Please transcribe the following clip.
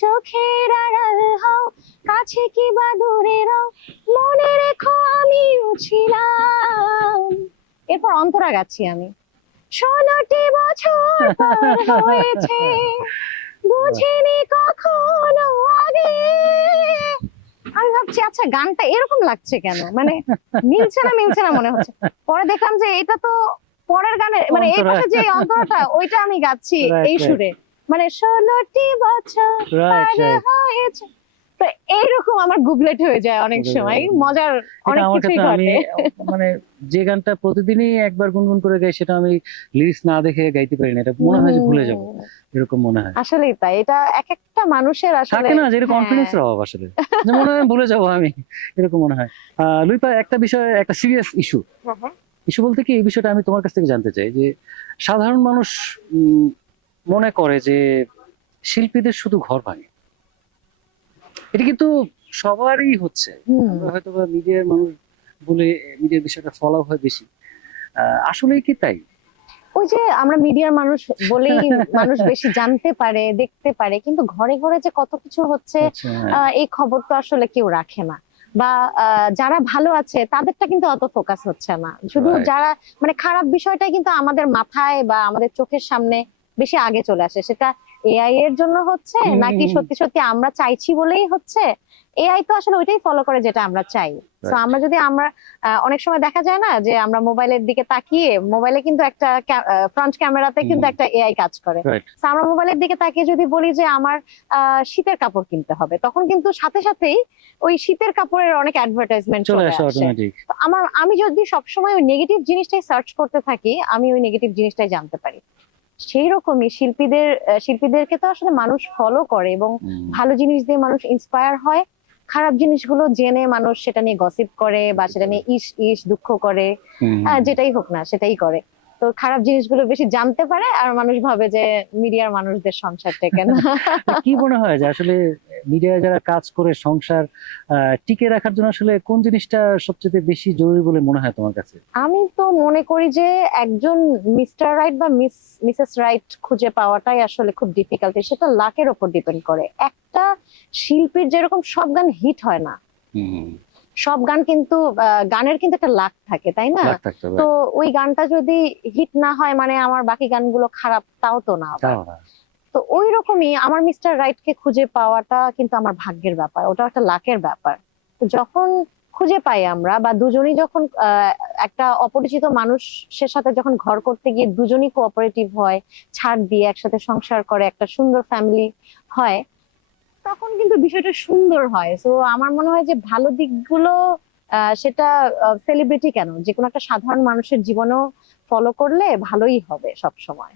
চোখের আড়াল হও, কাছে কি বা দূরে রও, মনে রেখো আমিও ছিলাম। এরপর অন্তরা গাচ্ছি আমি। 16টি বছর পার হয়েছে, বুঝিনি কখনো আগে। আমি ভাবছি আচ্ছা গানটা এরকম লাগছে কেন, মানে মিলছে না মনে হচ্ছে। পরে দেখলাম যে এটা তো পরের গানে, মানে এই পাশে যে অন্তরাটা ওইটা আমি গাচ্ছি এই সুরে, মানে 16টি বছর পার হয়েছে। তো এইরকম আমার গুবলেট হয়ে যায় অনেক সময়, মজার অনেক কিছুই ঘটে। মানে যে গানটা প্রতিদিনই একবার গুনগুন করে গাই সেটা আমি লিরিক্স না দেখে গাইতে পারি না, এটা মনে হয় যে ভুলে যাব, এরকম মনে হয়। আসলেই তাই, এটা এক একটা মানুষের আসলে থাকে না যে কনফিডেন্সের অভাব, আসলে যে মনে হয় ভুলে যাব আমি, এরকম মনে হয়। লুইপা, একটা বিষয়, একটা সিরিয়াস ইস্যু বলতে কি, এই বিষয়টা আমি তোমার কাছ থেকে জানতে চাই যে সাধারণ মানুষ মনে করে যে শিল্পীদের শুধু ঘর ভাঙে, এটা কিন্তু সবারই হচ্ছে। আমরা হয়তো বা মিডিয়ার মানুষ বলে মিডিয়ার বিষয়টা ফলো হয় বেশি, আসলেই কি তাই? ওই যে আমরা মিডিয়ার মানুষ বলেই মানুষ বেশি জানতে পারে, দেখতে পারে, কিন্তু ঘরে ঘরে যে কত কিছু হচ্ছে এই খবর তো আসলে কেউ রাখে না। বা যারা ভালো আছে তাদেরটা কিন্তু অত ফোকাস হচ্ছে না, শুধু যারা মানে খারাপ বিষয়টাই কিন্তু আমাদের মাথায় বা আমাদের চোখের সামনে বেশি আগে চলে আসে। সেটা এআই এর জন্য হচ্ছে নাকি সত্যি সত্যি আমরা চাইছি বলেই হচ্ছে। এআই তো আসলে ওইটাই ফলো করে যেটা আমরা চাই। তো আমরা যদি অনেক সময় দেখা যায় না যে আমরা মোবাইলের দিকে তাকিয়ে, মোবাইলে কিন্তু একটা ফ্রন্ট ক্যামেরাতে কিন্তু একটা এআই কাজ করে। তো আমরা মোবাইলের দিকে তাকিয়ে যদি বলি যে আমার শীতের কাপড় কিনতে হবে, তখন কিন্তু সাথে সাথেই ওই শীতের কাপড়ের অনেক অ্যাডভার্টাইজমেন্ট চলে আসে। আমি যদি সবসময় ওই নেগেটিভ জিনিসটাই সার্চ করতে থাকি, আমি ওই নেগেটিভ জিনিসটাই জানতে পারি। সেই রকমই শিল্পীদেরকে তো আসলে মানুষ ফলো করে এবং ভালো জিনিস দিয়ে মানুষ ইন্সপায়ার হয়। খারাপ জিনিসগুলো জেনে মানুষ সেটা নিয়ে গসিপ করে বা সেটা নিয়ে ইস দুঃখ করে, যেটাই হোক না সেটাই করে। তো খারাপ জিনিসগুলো বেশি জানতে পারে আর মানুষ ভাবে যে মিডিয়ার মানুষদের সংসার টেকে না। কি মনে হয় যে আসলে মিডিয়ায় যারা কাজ করে সংসার টিকে রাখার জন্য আসলে কোন জিনিসটা সবচেয়ে বেশি জরুরি বলে মনে হয় তোমার কাছে? আমি তো মনে করি যে একজন মিস্টার রাইট বা মিসেস রাইট খুঁজে পাওয়াটাই আসলে খুব ডিফিকাল্ট। সেটা লাকের উপর ডিপেন্ড করে। একটা শিল্পীর যেরকম সব গান হিট হয় না, সব গান কিন্তু গানের কিন্তু একটা লাক থাকে, তাই না? তো ওই গানটা যদি হিট না হয় মানে আমার বাকি গানগুলো খারাপ, তাও তো না। তো ওই রকমই আমার মিস্টার রাইট কে খুঁজে পাওয়াটা কিন্তু আমার ভাগ্যের ব্যাপার, ওটা একটা লাকের ব্যাপার। তো যখন খুঁজে পাই আমরা বা দুজনই যখন একটা অপরিচিত মানুষের সাথে যখন ঘর করতে গিয়ে দুজনই কোঅপারেটিভ হয়, ছাড় দিয়ে একসাথে সংসার করে একটা সুন্দর ফ্যামিলি হয়, তখন কিন্তু বিষয়টা সুন্দর হয়। তো আমার মনে হয় যে ভালো দিকগুলো সেটা সেলিব্রিটি কেন, যে কোনো একটা সাধারণ মানুষের জীবনেও ফলো করলে ভালোই হবে সব সময়।